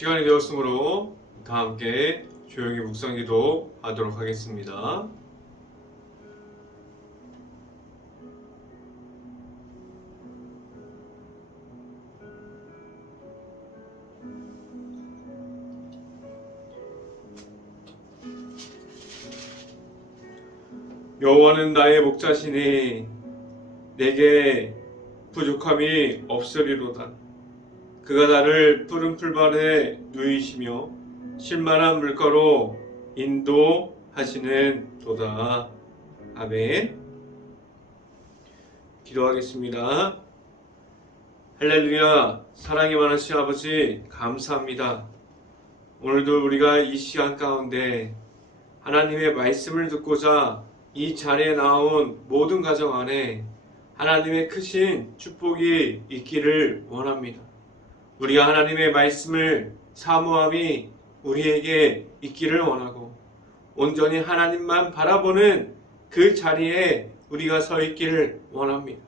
시간이 되었으므로 다 함께 조용히 묵상기도 하도록 하겠습니다. 여호와는 나의 목자시니 내게 부족함이 없으리로다. 그가 나를 푸른 풀밭에 누이시며 쉴만한 물가로 인도하시는 도다. 아멘. 기도하겠습니다. 할렐루야. 사랑이 많으신 아버지 감사합니다. 오늘도 우리가 이 시간 가운데 하나님의 말씀을 듣고자 이 자리에 나온 모든 가정 안에 하나님의 크신 축복이 있기를 원합니다. 우리가 하나님의 말씀을 사모함이 우리에게 있기를 원하고 온전히 하나님만 바라보는 그 자리에 우리가 서 있기를 원합니다.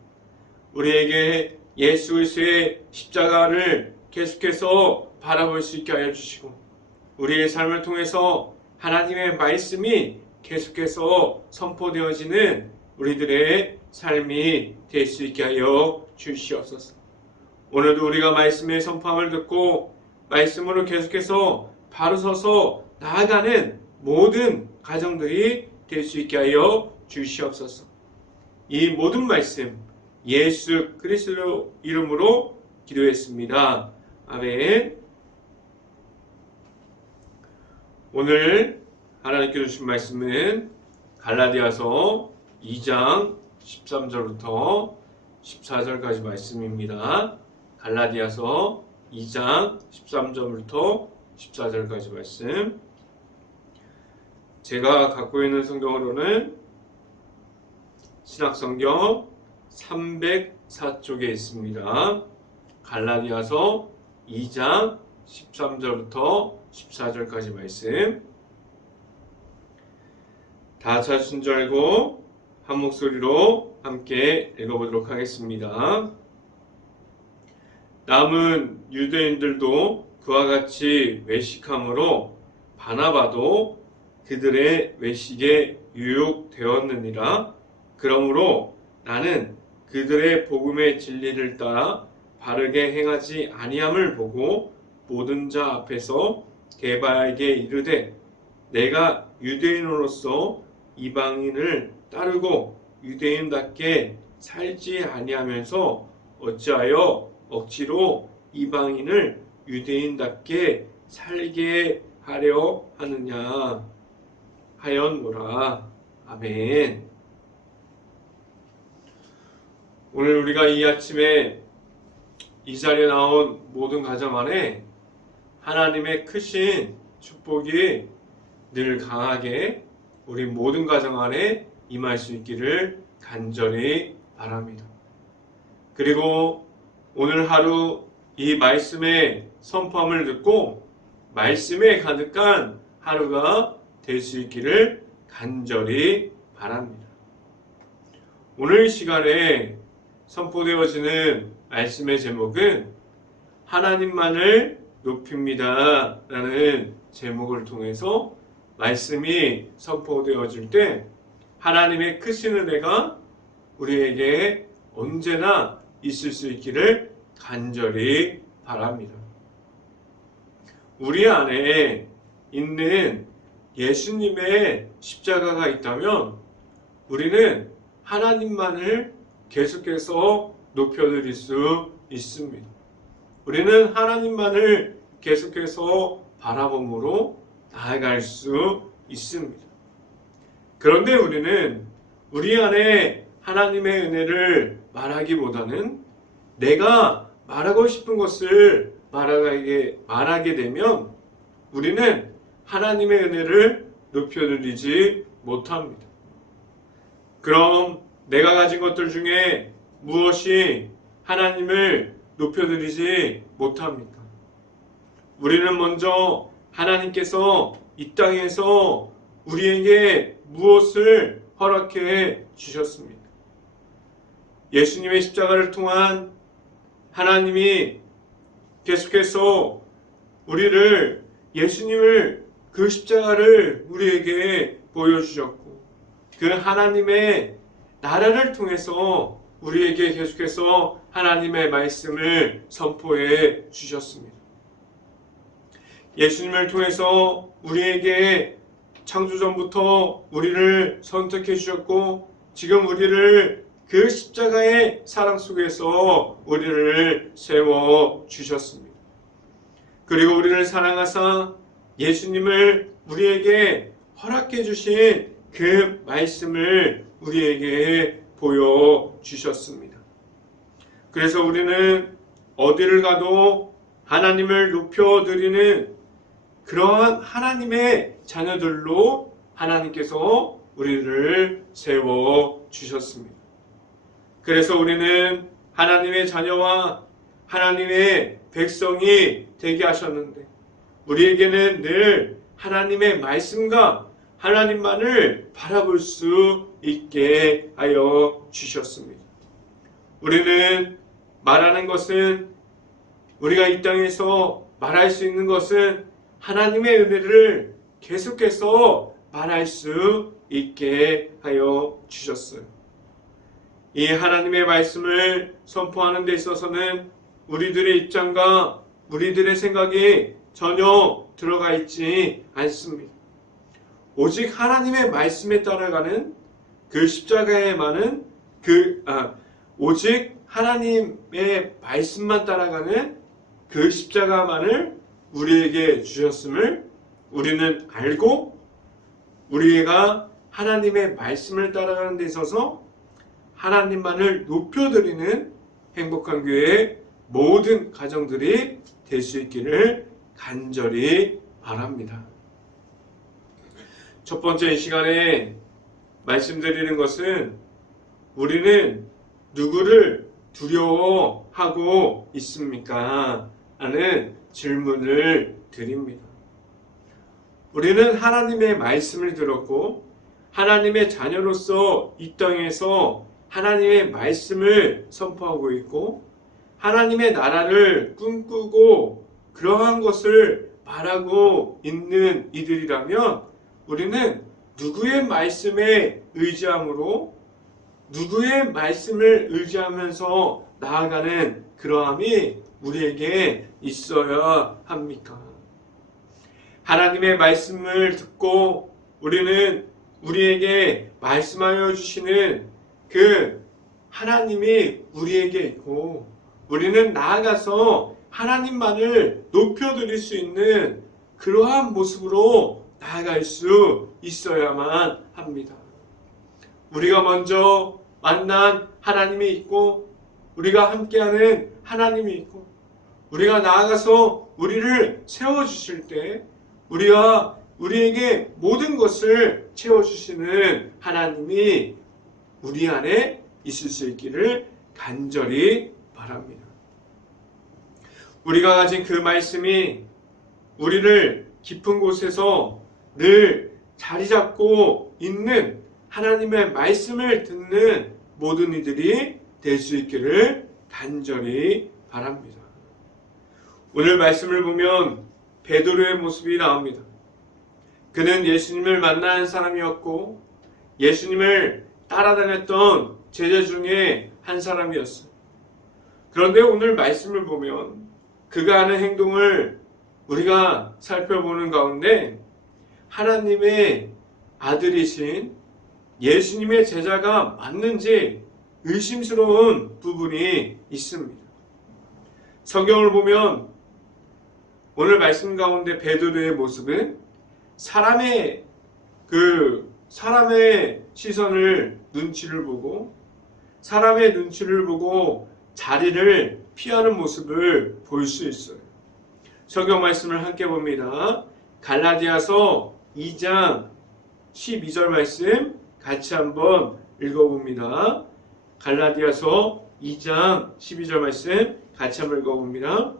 우리에게 예수 그리스도의 십자가를 계속해서 바라볼 수 있게 하여 주시고 우리의 삶을 통해서 하나님의 말씀이 계속해서 선포되어지는 우리들의 삶이 될 수 있게 하여 주시옵소서. 오늘도 우리가 말씀의 선포함을 듣고 말씀으로 계속해서 바로 서서 나아가는 모든 가정들이 될 수 있게 하여 주시옵소서. 이 모든 말씀 예수 그리스도 이름으로 기도했습니다. 아멘. 오늘 하나님께 주신 말씀은 갈라디아서 2장 13절부터 14절까지 말씀입니다. 갈라디아서 2장 13절부터 14절까지 말씀. 제가 갖고 있는 성경으로는 신약성경 304쪽에 있습니다. 갈라디아서 2장 13절부터 14절까지 말씀. 다 찾으신 줄 알고 한 목소리로 함께 읽어보도록 하겠습니다. 남은 유대인들도 그와 같이 외식함으로 바나바도 그들의 외식에 유혹되었느니라. 그러므로 나는 그들의 복음의 진리를 따라 바르게 행하지 아니함을 보고 모든 자 앞에서 게바에게 이르되 내가 유대인으로서 이방인을 따르고 유대인답게 살지 아니하면서 어찌하여 억지로 이방인을 유대인답게 살게 하려 하느냐 하였노라. 아멘. 오늘 우리가 이 아침에 이 자리에 나온 모든 가정 안에 하나님의 크신 축복이 늘 강하게 우리 모든 가정 안에 임할 수 있기를 간절히 바랍니다. 그리고 오늘 하루 이 말씀의 선포함을 듣고 말씀에 가득한 하루가 될 수 있기를 간절히 바랍니다. 오늘 시간에 선포되어지는 말씀의 제목은 하나님만을 높입니다 라는 제목을 통해서 말씀이 선포되어질 때 하나님의 크신 은혜가 우리에게 언제나 있을 수 있기를 간절히 바랍니다. 우리 안에 있는 예수님의 십자가가 있다면 우리는 하나님만을 계속해서 높여드릴 수 있습니다. 우리는 하나님만을 계속해서 바라봄으로 나아갈 수 있습니다. 그런데 우리는 우리 안에 하나님의 은혜를 말하기보다는 내가 말하고 싶은 것을 말하게 되면 우리는 하나님의 은혜를 높여드리지 못합니다. 그럼 내가 가진 것들 중에 무엇이 하나님을 높여드리지 못합니까? 우리는 먼저 하나님께서 이 땅에서 우리에게 무엇을 허락해 주셨습니까? 예수님의 십자가를 통한 하나님이 계속해서 우리를 예수님을 그 십자가를 우리에게 보여주셨고 그 하나님의 나라를 통해서 우리에게 계속해서 하나님의 말씀을 선포해 주셨습니다. 예수님을 통해서 우리에게 창조전부터 우리를 선택해 주셨고 지금 우리를 그 십자가의 사랑 속에서 우리를 세워 주셨습니다. 그리고 우리를 사랑하사 예수님을 우리에게 허락해 주신 그 말씀을 우리에게 보여주셨습니다. 그래서 우리는 어디를 가도 하나님을 높여드리는 그러한 하나님의 자녀들로 하나님께서 우리를 세워주셨습니다. 그래서 우리는 하나님의 자녀와 하나님의 백성이 되게 하셨는데 우리에게는 늘 하나님의 말씀과 하나님만을 바라볼 수 있게 하여 주셨습니다. 우리는 말하는 것은 우리가 이 땅에서 말할 수 있는 것은 하나님의 은혜를 계속해서 말할 수 있게 하여 주셨어요. 이 하나님의 말씀을 선포하는 데 있어서는 우리들의 입장과 우리들의 생각이 전혀 들어가 있지 않습니다. 오직 하나님의 말씀에 따라가는 그 십자가에만은 오직 하나님의 말씀만 따라가는 그 십자가만을 우리에게 주셨음을 우리는 알고 우리가 하나님의 말씀을 따라가는 데 있어서 하나님만을 높여드리는 행복한 교회의 모든 가정들이 될 수 있기를 간절히 바랍니다. 첫 번째 이 시간에 말씀드리는 것은 우리는 누구를 두려워하고 있습니까? 라는 질문을 드립니다. 우리는 하나님의 말씀을 들었고 하나님의 자녀로서 이 땅에서 하나님의 말씀을 선포하고 있고 하나님의 나라를 꿈꾸고 그러한 것을 바라고 있는 이들이라면 우리는 누구의 말씀에 의지함으로 누구의 말씀을 의지하면서 나아가는 그러함이 우리에게 있어야 합니까? 하나님의 말씀을 듣고 우리는 우리에게 말씀하여 주시는 그 하나님이 우리에게 있고 우리는 나아가서 하나님만을 높여드릴 수 있는 그러한 모습으로 나아갈 수 있어야만 합니다. 우리가 먼저 만난 하나님이 있고 우리가 함께하는 하나님이 있고 우리가 나아가서 우리를 세워주실 때 우리에게 모든 것을 채워주시는 하나님이 우리 안에 있을 수 있기를 간절히 바랍니다. 우리가 가진 그 말씀이 우리를 깊은 곳에서 늘 자리 잡고 있는 하나님의 말씀을 듣는 모든 이들이 될 수 있기를 간절히 바랍니다. 오늘 말씀을 보면 베드로의 모습이 나옵니다. 그는 예수님을 만난 사람이었고 예수님을 따라다녔던 제자 중에 한 사람이었어요. 그런데 오늘 말씀을 보면 그가 하는 행동을 우리가 살펴보는 가운데 하나님의 아들이신 예수님의 제자가 맞는지 의심스러운 부분이 있습니다. 성경을 보면 오늘 말씀 가운데 베드로의 모습은 사람의 시선을 눈치를 보고 사람의 눈치를 보고 자리를 피하는 모습을 볼 수 있어요. 성경 말씀을 함께 봅니다. 갈라디아서 2장 12절 말씀 같이 한번 읽어봅니다. 갈라디아서 2장 12절 말씀 같이 한번 읽어봅니다.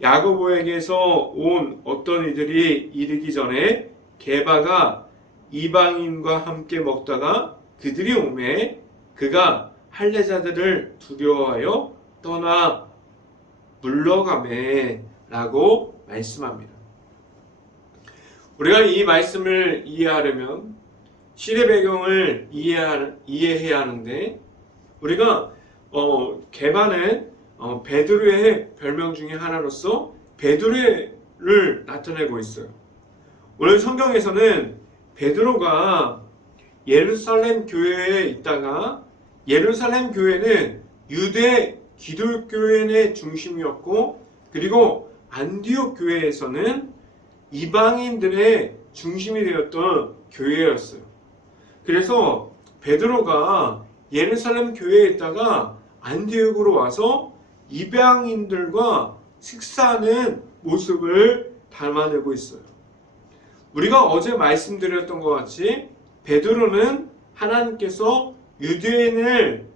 야고보에게서 온 어떤 이들이 이르기 전에 게바가 이방인과 함께 먹다가 그들이 오매 그가 할례자들을 두려워하여 떠나 물러가매 라고 말씀합니다. 우리가 이 말씀을 이해하려면 시대 배경을 이해해야 하는데, 우리가 개반은 베드로의 별명 중에 하나로서 베드로를 나타내고 있어요. 오늘 성경에서는 베드로가 예루살렘 교회에 있다가, 예루살렘 교회는 유대 기독교인의 중심이었고, 그리고 안디옥 교회에서는 이방인들의 중심이 되었던 교회였어요. 그래서 베드로가 예루살렘 교회에 있다가 안디옥으로 와서 이방인들과 식사하는 모습을 담아내고 있어요. 우리가 어제 말씀드렸던 것 같이 베드로는 하나님께서 유대인을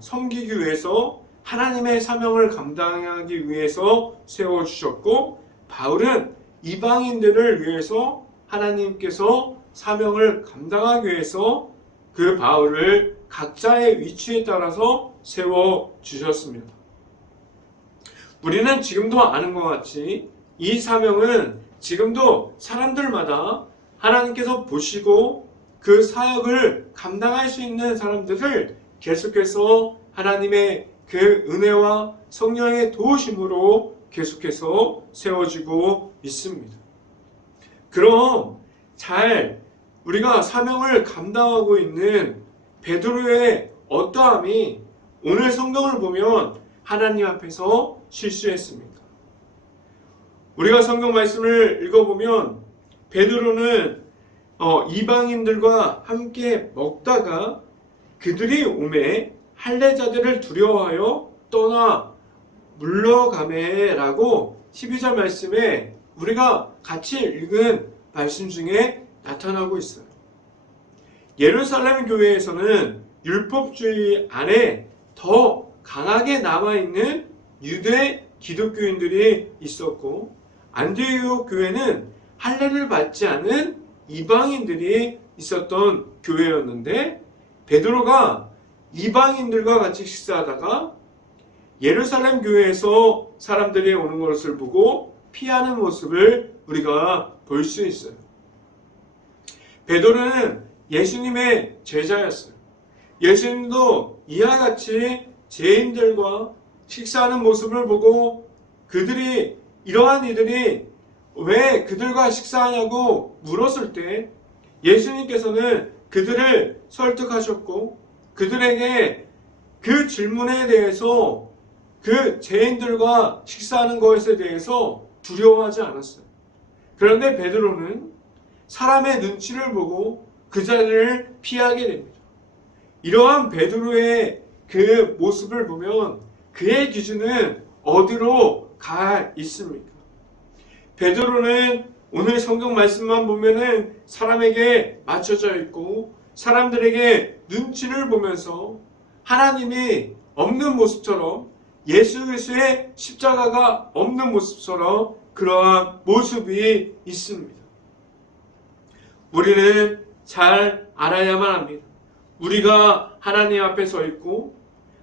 섬기기 위해서, 하나님의 사명을 감당하기 위해서 세워주셨고, 바울은 이방인들을 위해서 하나님께서 사명을 감당하기 위해서 그 바울을 각자의 위치에 따라서 세워주셨습니다. 우리는 지금도 아는 것 같이 이 사명은 지금도 사람들마다 하나님께서 보시고 그 사역을 감당할 수 있는 사람들을 계속해서 하나님의 그 은혜와 성령의 도우심으로 계속해서 세워지고 있습니다. 그럼 우리가 사명을 감당하고 있는 베드로의 어떠함이 오늘 성경을 보면 하나님 앞에서 실수했습니까? 우리가 성경 말씀을 읽어보면 베드로는 이방인들과 함께 먹다가 그들이 오매 할례자들을 두려워하여 떠나 물러가매라고 12절 말씀에 우리가 같이 읽은 말씀 중에 나타나고 있어요. 예루살렘 교회에서는 율법주의 안에 더 강하게 남아있는 유대 기독교인들이 있었고, 안디옥 교회는 할례를 받지 않은 이방인들이 있었던 교회였는데, 베드로가 이방인들과 같이 식사하다가 예루살렘 교회에서 사람들이 오는 것을 보고 피하는 모습을 우리가 볼 수 있어요. 베드로는 예수님의 제자였어요. 예수님도 이와 같이 죄인들과 식사하는 모습을 보고 이러한 이들이 왜 그들과 식사하냐고 물었을 때 예수님께서는 그들을 설득하셨고, 그들에게 그 질문에 대해서, 그 죄인들과 식사하는 것에 대해서 두려워하지 않았어요. 그런데 베드로는 사람의 눈치를 보고 그 자리를 피하게 됩니다. 이러한 베드로의 그 모습을 보면 그의 기준은 어디로 가 있습니까? 베드로는 오늘 성경 말씀만 보면은 사람에게 맞춰져 있고 사람들에게 눈치를 보면서 하나님이 없는 모습처럼, 예수 그리스도의 십자가가 없는 모습처럼 그러한 모습이 있습니다. 우리는 잘 알아야만 합니다. 우리가 하나님 앞에 서 있고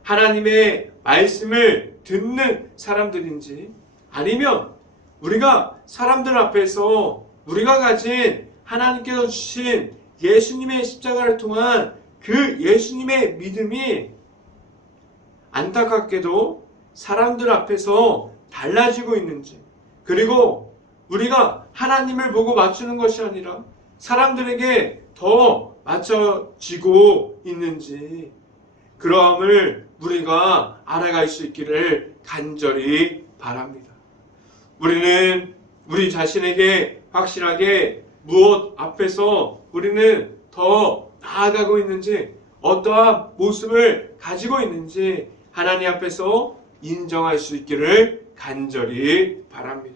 하나님의 말씀을 듣는 사람들인지, 아니면 우리가 사람들 앞에서 우리가 가진 하나님께서 주신 예수님의 십자가를 통한 그 예수님의 믿음이 안타깝게도 사람들 앞에서 달라지고 있는지, 그리고 우리가 하나님을 보고 맞추는 것이 아니라 사람들에게 더 맞춰지고 있는지, 그러함을 우리가 알아갈 수 있기를 간절히 바랍니다. 우리는 우리 자신에게 확실하게 무엇 앞에서 우리는 더 나아가고 있는지, 어떠한 모습을 가지고 있는지 하나님 앞에서 인정할 수 있기를 간절히 바랍니다.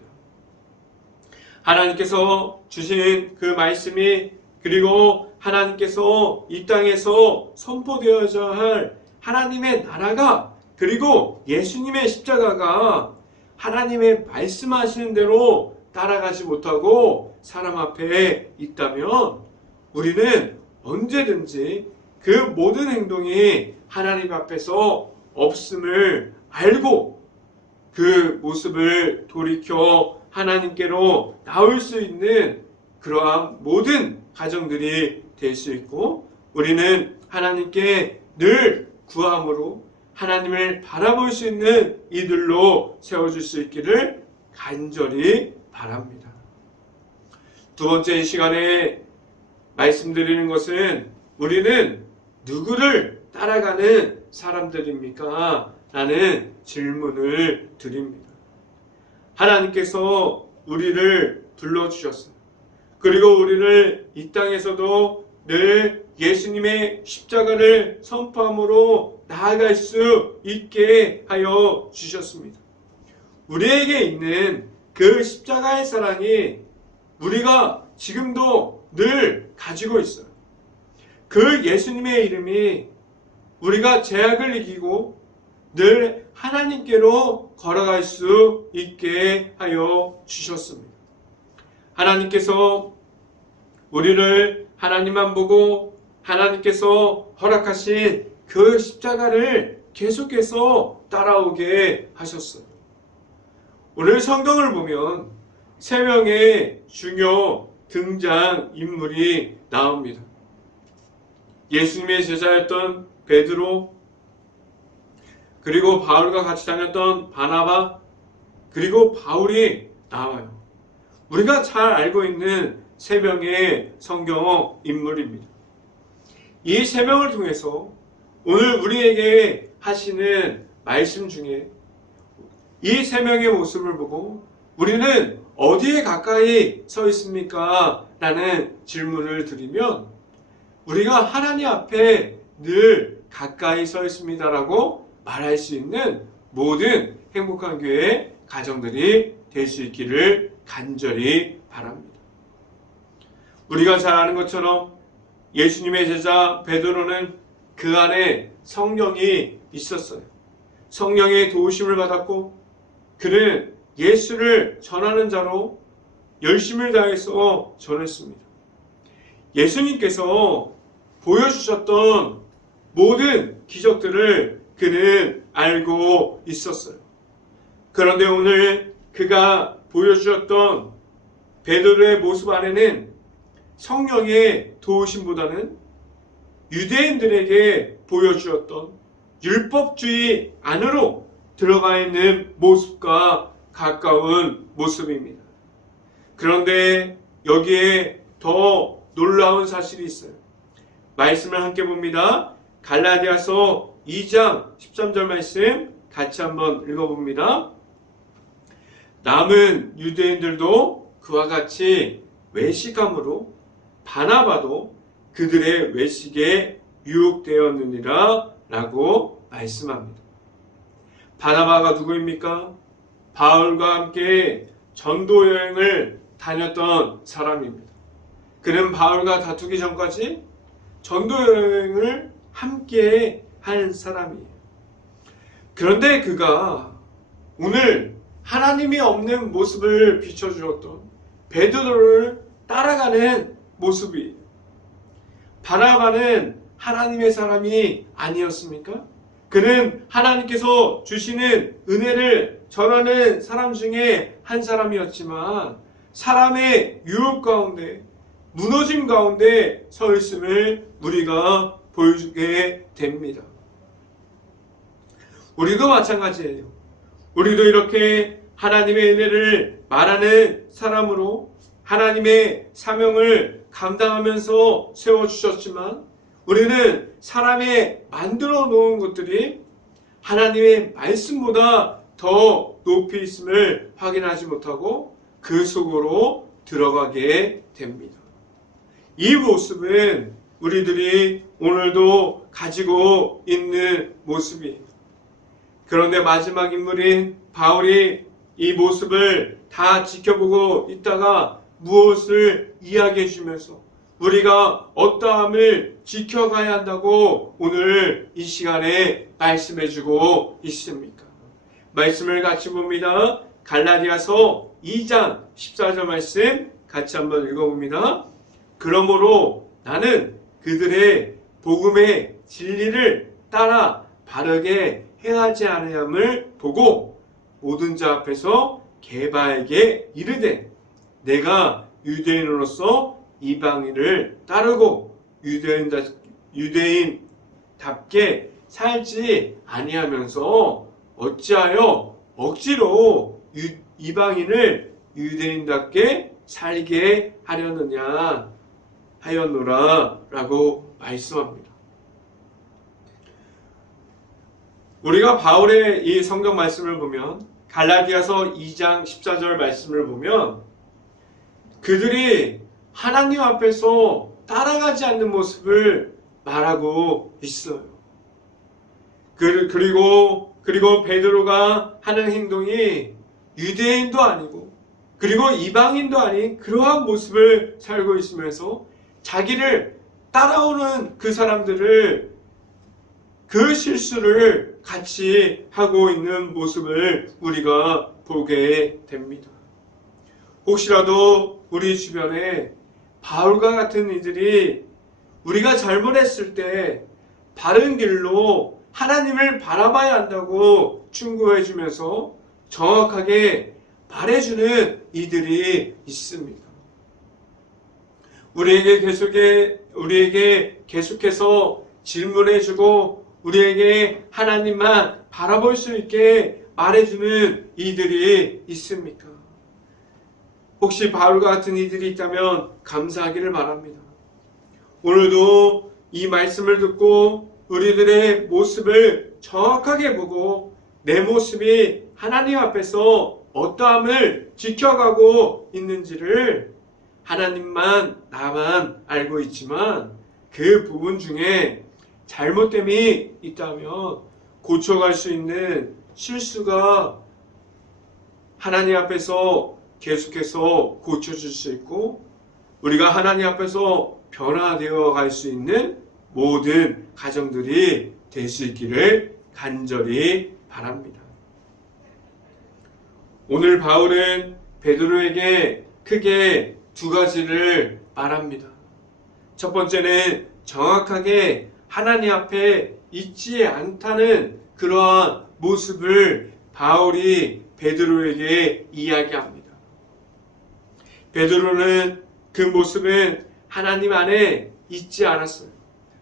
하나님께서 주신 그 말씀이, 그리고 하나님께서 이 땅에서 선포되어야 할 하나님의 나라가, 그리고 예수님의 십자가가 하나님의 말씀하시는 대로 따라가지 못하고 사람 앞에 있다면 우리는 언제든지 그 모든 행동이 하나님 앞에서 없음을 알고 그 모습을 돌이켜 하나님께로 나올 수 있는 그러한 모든 가정들이 될 수 있고, 우리는 하나님께 늘 구함으로 하나님을 바라볼 수 있는 이들로 세워줄 수 있기를 간절히 바랍니다. 두 번째 이 시간에 말씀드리는 것은, 우리는 누구를 따라가는 사람들입니까? 라는 질문을 드립니다. 하나님께서 우리를 불러주셨습니다. 그리고 우리를 이 땅에서도 늘 예수님의 십자가를 선포함으로 나아갈 수 있게 하여 주셨습니다. 우리에게 있는 그 십자가의 사랑이 우리가 지금도 늘 가지고 있어요. 그 예수님의 이름이 우리가 죄악을 이기고 늘 하나님께로 걸어갈 수 있게 하여 주셨습니다. 하나님께서 우리를 하나님만 보고 하나님께서 허락하신 그 십자가를 계속해서 따라오게 하셨어요. 오늘 성경을 보면 세 명의 중요 등장 인물이 나옵니다. 예수님의 제자였던 베드로, 그리고 바울과 같이 다녔던 바나바, 그리고 바울이 나와요. 우리가 잘 알고 있는 세 명의 성경 인물입니다. 이 세 명을 통해서 오늘 우리에게 하시는 말씀 중에 이 세 명의 모습을 보고 우리는 어디에 가까이 서 있습니까? 라는 질문을 드리면, 우리가 하나님 앞에 늘 가까이 서 있습니다라고 말할 수 있는 모든 행복한 교회 가정들이 될 수 있기를 간절히 바랍니다. 우리가 잘 아는 것처럼 예수님의 제자 베드로는 그 안에 성령이 있었어요. 성령의 도우심을 받았고 그는 예수를 전하는 자로 열심을 다해서 전했습니다. 예수님께서 보여주셨던 모든 기적들을 그는 알고 있었어요. 그런데 오늘 그가 보여주셨던 베드로의 모습 안에는 성령의 도우심보다는 유대인들에게 보여주었던 율법주의 안으로 들어가 있는 모습과 가까운 모습입니다. 그런데 여기에 더 놀라운 사실이 있어요. 말씀을 함께 봅니다. 갈라디아서 2장 13절 말씀 같이 한번 읽어봅니다. 남은 유대인들도 그와 같이 외식함으로 바나바도 그들의 외식에 유혹되었느니라 라고 말씀합니다. 바나바가 누구입니까? 바울과 함께 전도 여행을 다녔던 사람입니다. 그는 바울과 다투기 전까지 전도 여행을 함께 한 사람이에요. 그런데 그가 오늘 하나님이 없는 모습을 비춰주었던 베드로를 따라가는 모습이, 바나바는 하나님의 사람이 아니었습니까? 그는 하나님께서 주시는 은혜를 전하는 사람 중에 한 사람이었지만 사람의 유혹 가운데, 무너짐 가운데 서 있음을 우리가 보여주게 됩니다. 우리도 마찬가지예요. 우리도 이렇게 하나님의 은혜를 말하는 사람으로 하나님의 사명을 감당하면서 세워주셨지만, 우리는 사람의 만들어 놓은 것들이 하나님의 말씀보다 더 높이 있음을 확인하지 못하고 그 속으로 들어가게 됩니다. 이 모습은 우리들이 오늘도 가지고 있는 모습이에요. 그런데 마지막 인물인 바울이 이 모습을 다 지켜보고 있다가 무엇을 이야기해 주면서 우리가 어떠함을 지켜가야 한다고 오늘 이 시간에 말씀해 주고 있습니까? 말씀을 같이 봅니다. 갈라디아서 2장 14절 말씀 같이 한번 읽어봅니다. 그러므로 나는 그들의 복음의 진리를 따라 바르게 행하지 아니함을 보고 모든 자 앞에서 게바에게 이르되 내가 유대인으로서 이방인을 따르고 유대인답게 살지 아니하면서 어찌하여 억지로 이방인을 유대인답게 살게 하려느냐 하였노라 라고 말씀합니다. 우리가 바울의 이 성경 말씀을 보면 갈라디아서 2장 14절 말씀을 보면 그들이 하나님 앞에서 따라가지 않는 모습을 말하고 있어요. 그리고 베드로가 하는 행동이 유대인도 아니고 그리고 이방인도 아닌 그러한 모습을 살고 있으면서 자기를 따라오는 그 사람들을 그 실수를 같이 하고 있는 모습을 우리가 보게 됩니다. 혹시라도 우리 주변에 바울과 같은 이들이 우리가 잘못했을 때 바른 길로 하나님을 바라봐야 한다고 충고해 주면서 정확하게 말해주는 이들이 있습니다. 우리에게 계속해서 질문해주고 우리에게 하나님만 바라볼 수 있게 말해주는 이들이 있습니까? 혹시 바울과 같은 이들이 있다면 감사하기를 바랍니다. 오늘도 이 말씀을 듣고 우리들의 모습을 정확하게 보고 내 모습이 하나님 앞에서 어떠함을 지켜가고 있는지를 하나님만 나만 알고 있지만 그 부분 중에 잘못됨이 있다면 고쳐갈 수 있는 실수가 하나님 앞에서 계속해서 고쳐질 수 있고 우리가 하나님 앞에서 변화되어 갈 수 있는 모든 가정들이 될 수 있기를 간절히 바랍니다. 오늘 바울은 베드로에게 크게 두 가지를 말합니다. 첫 번째는 정확하게 하나님 앞에 있지 않다는 그러한 모습을 바울이 베드로에게 이야기합니다. 베드로는 그 모습은 하나님 안에 있지 않았어요.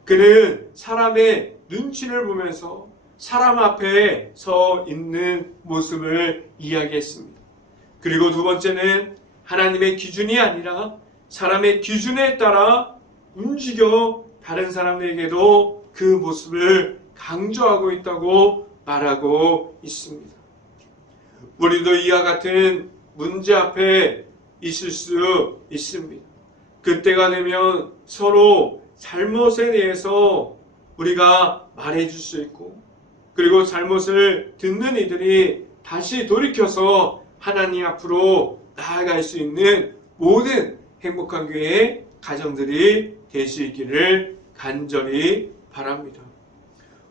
그는 사람의 눈치를 보면서 사람 앞에 서 있는 모습을 이야기했습니다. 그리고 두 번째는 하나님의 기준이 아니라 사람의 기준에 따라 움직여 다른 사람에게도 그 모습을 강조하고 있다고 말하고 있습니다. 우리도 이와 같은 문제 앞에 있을 수 있습니다. 그때가 되면 서로 잘못에 대해서 우리가 말해줄 수 있고 그리고 잘못을 듣는 이들이 다시 돌이켜서 하나님 앞으로 나아갈 수 있는 모든 행복한 교회의 가정들이 될 수 있기를 간절히 바랍니다.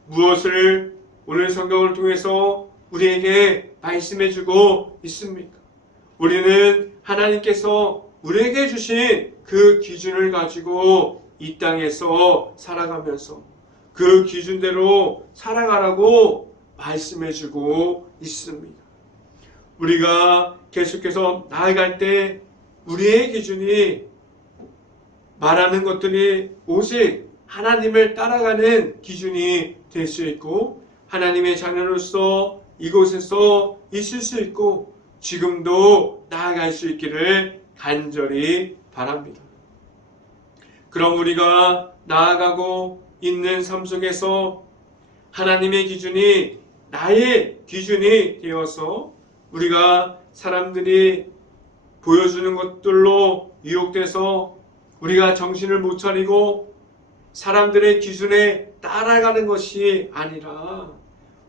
무엇을 오늘 성경을 통해서 우리에게 말씀해주고 있습니까? 우리는 하나님께서 우리에게 주신 그 기준을 가지고 이 땅에서 살아가면서 그 기준대로 살아가라고 말씀해주고 있습니다. 우리가 계속해서 나아갈 때 우리의 기준이 말하는 것들이 오직 하나님을 따라가는 기준이 될 수 있고 하나님의 자녀로서 이곳에서 있을 수 있고 지금도 나아갈 수 있기를 간절히 바랍니다. 그럼 우리가 나아가고 있는 삶 속에서 하나님의 기준이 나의 기준이 되어서 우리가 사람들이 보여주는 것들로 유혹돼서 우리가 정신을 못 차리고 사람들의 기준에 따라가는 것이 아니라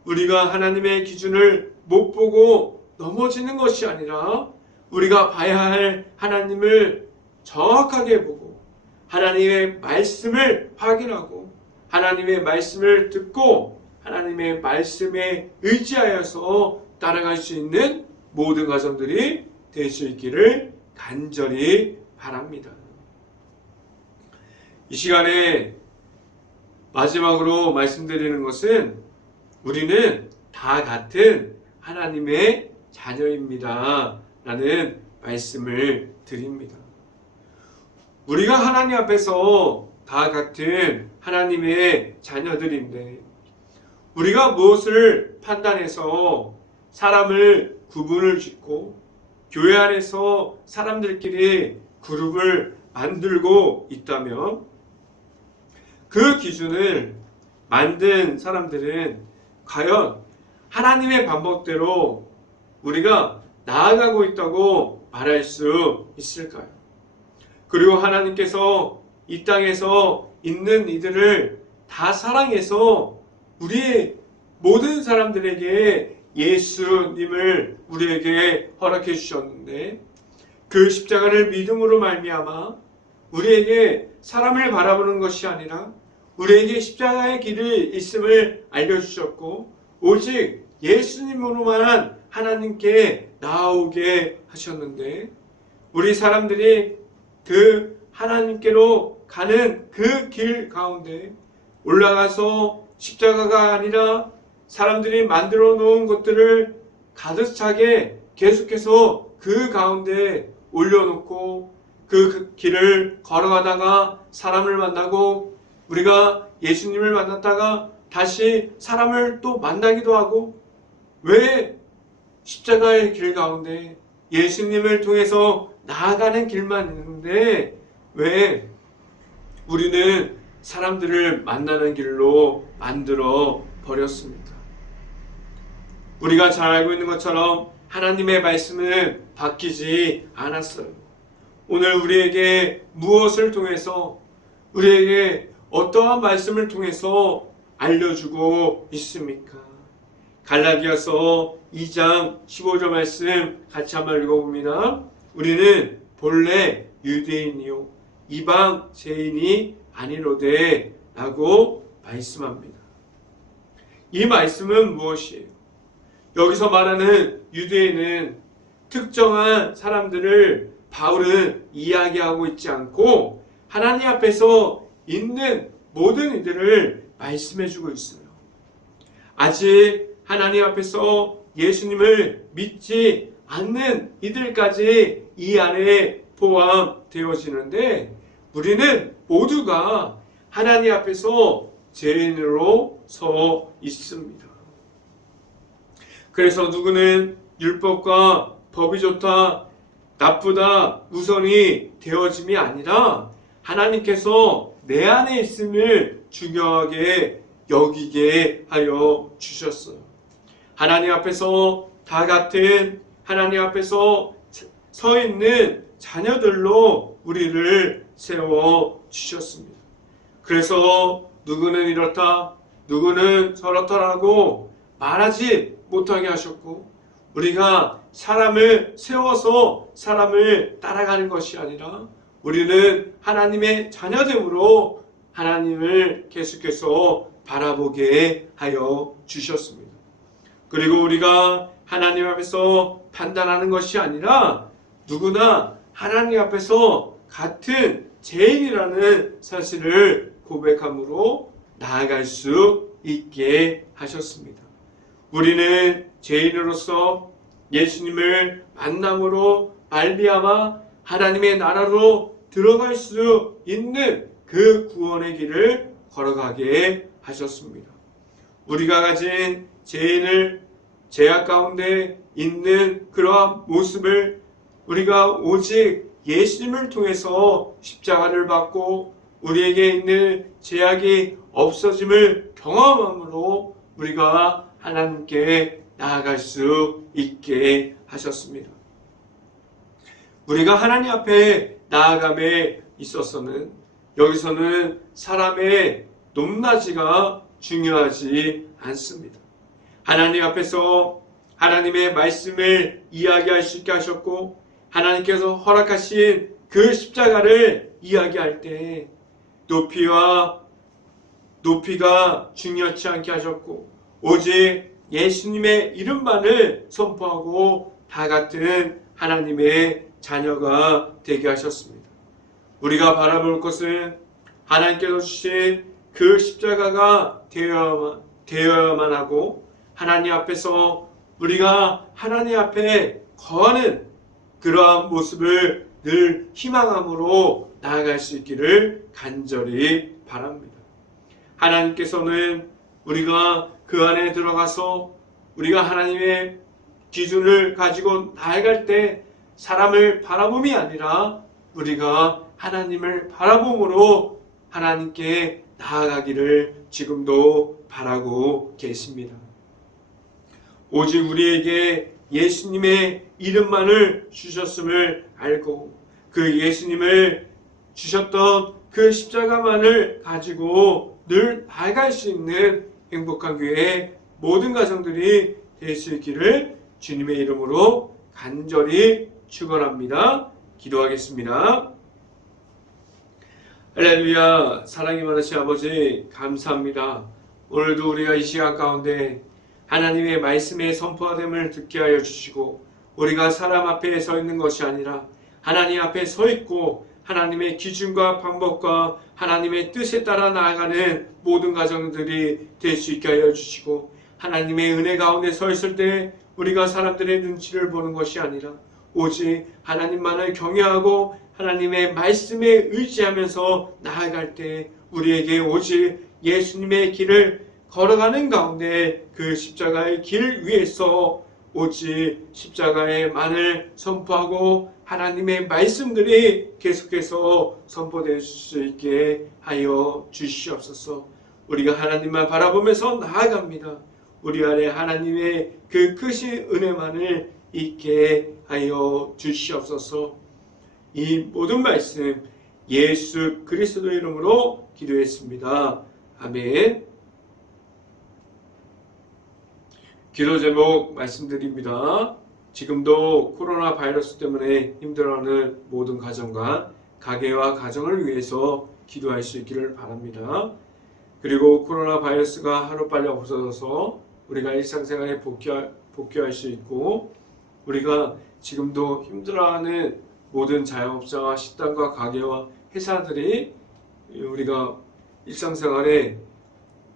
우리가 하나님의 기준을 못 보고 넘어지는 것이 아니라 우리가 봐야 할 하나님을 정확하게 보고 하나님의 말씀을 확인하고 하나님의 말씀을 듣고 하나님의 말씀에 의지하여서 따라갈 수 있는 모든 가정들이 될 수 있기를 간절히 바랍니다. 이 시간에 마지막으로 말씀드리는 것은 우리는 다 같은 하나님의 자녀입니다. 라는 말씀을 드립니다. 우리가 하나님 앞에서 다 같은 하나님의 자녀들인데 우리가 무엇을 판단해서 사람을 구분을 짓고 교회 안에서 사람들끼리 그룹을 만들고 있다면 그 기준을 만든 사람들은 과연 하나님의 방법대로 우리가 나아가고 있다고 말할 수 있을까요? 그리고 하나님께서 이 땅에서 있는 이들을 다 사랑해서 우리 모든 사람들에게 예수님을 우리에게 허락해 주셨는데 그 십자가를 믿음으로 말미암아 우리에게 사람을 바라보는 것이 아니라 우리에게 십자가의 길이 있음을 알려주셨고 오직 예수님으로만 하나님께 나아오게 하셨는데 우리 사람들이 그 하나님께로 가는 그 길 가운데 올라가서 십자가가 아니라 사람들이 만들어 놓은 것들을 가득 차게 계속해서 그 가운데 올려놓고 그 길을 걸어가다가 사람을 만나고 우리가 예수님을 만났다가 다시 사람을 또 만나기도 하고 왜 십자가의 길 가운데 예수님을 통해서 나아가는 길만 있는데 왜 우리는 사람들을 만나는 길로 만들어 버렸습니까? 우리가 잘 알고 있는 것처럼 하나님의 말씀은 바뀌지 않았어요. 오늘 우리에게 무엇을 통해서 우리에게 어떠한 말씀을 통해서 알려주고 있습니까? 갈라디아서 2장 15절 말씀 같이 한번 읽어봅니다. 우리는 본래 유대인이요 이방 죄인이 아니로되 라고 말씀합니다. 이 말씀은 무엇이에요? 여기서 말하는 유대인은 특정한 사람들을 바울은 이야기하고 있지 않고 하나님 앞에서 있는 모든 이들을 말씀해주고 있어요. 아직 하나님 앞에서 예수님을 믿지 않는 이들까지 이 안에 포함되어지는데 우리는 모두가 하나님 앞에서 죄인으로 서 있습니다. 그래서 누구는 율법과 법이 좋다, 나쁘다 우선이 되어짐이 아니라 하나님께서 내 안에 있음을 중요하게 여기게 하여 주셨어요. 하나님 앞에서 다 같은 하나님 앞에서 서 있는 자녀들로 우리를 세워 주셨습니다. 그래서 누구는 이렇다, 누구는 저렇다라고 말하지 못하게 하셨고 우리가 사람을 세워서 사람을 따라가는 것이 아니라 우리는 하나님의 자녀됨으로 하나님을 계속해서 바라보게 하여 주셨습니다. 그리고 우리가 하나님 앞에서 판단하는 것이 아니라 누구나 하나님 앞에서 같은 죄인이라는 사실을 고백함으로 나아갈 수 있게 하셨습니다. 우리는 죄인으로서 예수님을 만남으로 말미암아 하나님의 나라로 들어갈 수 있는 그 구원의 길을 걸어가게 하셨습니다. 우리가 가진 죄악 가운데 있는 그러한 모습을 우리가 오직 예수님을 통해서 십자가를 받고 우리에게 있는 죄악이 없어짐을 경험함으로 우리가 하나님께 나아갈 수 있게 하셨습니다. 우리가 하나님 앞에 나아감에 있어서는 여기서는 사람의 높낮이가 중요하지 않습니다. 하나님 앞에서 하나님의 말씀을 이야기할 수 있게 하셨고 하나님께서 허락하신 그 십자가를 이야기할 때 높이가 중요치 않게 하셨고 오직 예수님의 이름만을 선포하고 다 같은 하나님의 자녀가 되게 하셨습니다. 우리가 바라볼 것은 하나님께서 주신 그 십자가가 되어야만 하고 하나님 앞에서 우리가 하나님 앞에 거하는 그러한 모습을 늘 희망함으로 나아갈 수 있기를 간절히 바랍니다. 하나님께서는 우리가 그 안에 들어가서 우리가 하나님의 기준을 가지고 나아갈 때 사람을 바라봄이 아니라 우리가 하나님을 바라봄으로 하나님께 나아가기를 지금도 바라고 계십니다. 오직 우리에게 예수님의 이름만을 주셨음을 알고 그 예수님을 주셨던 그 십자가만을 가지고 늘 나아갈 수 있는 행복한 교회 모든 가정들이 될 수 있기를 주님의 이름으로 간절히 축원합니다. 기도하겠습니다. 할렐루야. 사랑이 많으신 아버지 감사합니다. 오늘도 우리가 이 시간 가운데 하나님의 말씀의 선포됨을 듣게 하여 주시고 우리가 사람 앞에 서 있는 것이 아니라 하나님 앞에 서 있고 하나님의 기준과 방법과 하나님의 뜻에 따라 나아가는 모든 가정들이 될 수 있게 하여 주시고 하나님의 은혜 가운데 서 있을 때 우리가 사람들의 눈치를 보는 것이 아니라 오직 하나님만을 경외하고 하나님의 말씀에 의지하면서 나아갈 때 우리에게 오직 예수님의 길을 걸어가는 가운데 그 십자가의 길 위에서 오직 십자가의 만을 선포하고 하나님의 말씀들이 계속해서 선포될 수 있게 하여 주시옵소서. 우리가 하나님만 바라보면서 나아갑니다. 우리 안에 하나님의 그 크신 은혜만을 있게 하여 주시옵소서. 이 모든 말씀 예수 그리스도 이름으로 기도했습니다. 아멘. 기도 제목 말씀드립니다. 지금도 코로나 바이러스 때문에 힘들어하는 모든 가정과 가게와 가정을 위해서 기도할 수 있기를 바랍니다. 그리고 코로나 바이러스가 하루빨리 없어져서 우리가 일상생활에 복귀할 수 있고 우리가 지금도 힘들어하는 모든 자영업자와 식당과 가게와 회사들이 우리가 일상생활에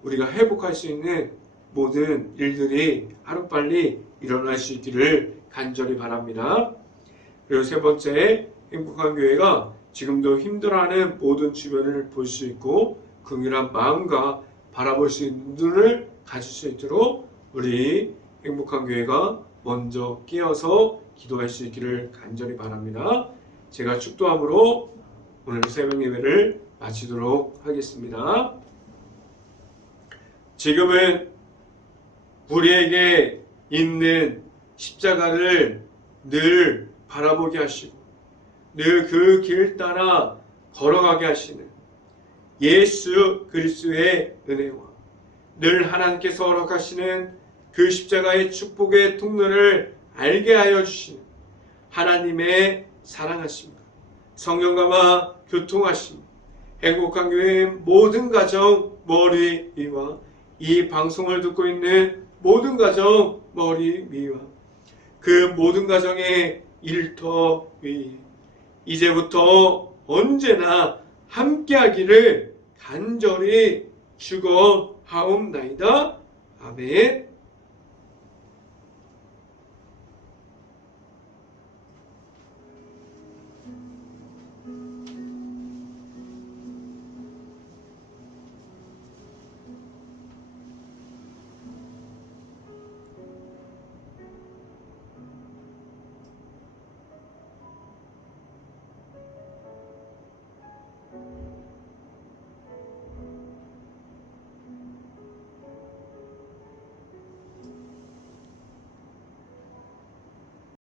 우리가 회복할 수 있는 모든 일들이 하루빨리 일어날 수 있기를 간절히 바랍니다. 그리고 세 번째, 행복한 교회가 지금도 힘들어하는 모든 주변을 볼 수 있고 긍휼한 마음과 바라볼 수 있는 눈을 가질 수 있도록 우리 행복한 교회가 먼저 깨어서 기도할 수 있기를 간절히 바랍니다. 제가 축도함으로 오늘 새벽 예배를 마치도록 하겠습니다. 지금은 우리에게 있는 십자가를 늘 바라보게 하시고 늘 그 길 따라 걸어가게 하시는 예수 그리스도의 은혜와 늘 하나님께서 허락하시는 그 십자가의 축복의 통로를 알게 하여 주시는 하나님의 사랑하심과 성령과와 교통하심 행복한 교회의 모든 가정 머리 위와 이 방송을 듣고 있는 모든 가정 머리 위와 그 모든 가정의 일터 위 이제부터 언제나 함께하기를 간절히 축원하옵나이다. 아멘.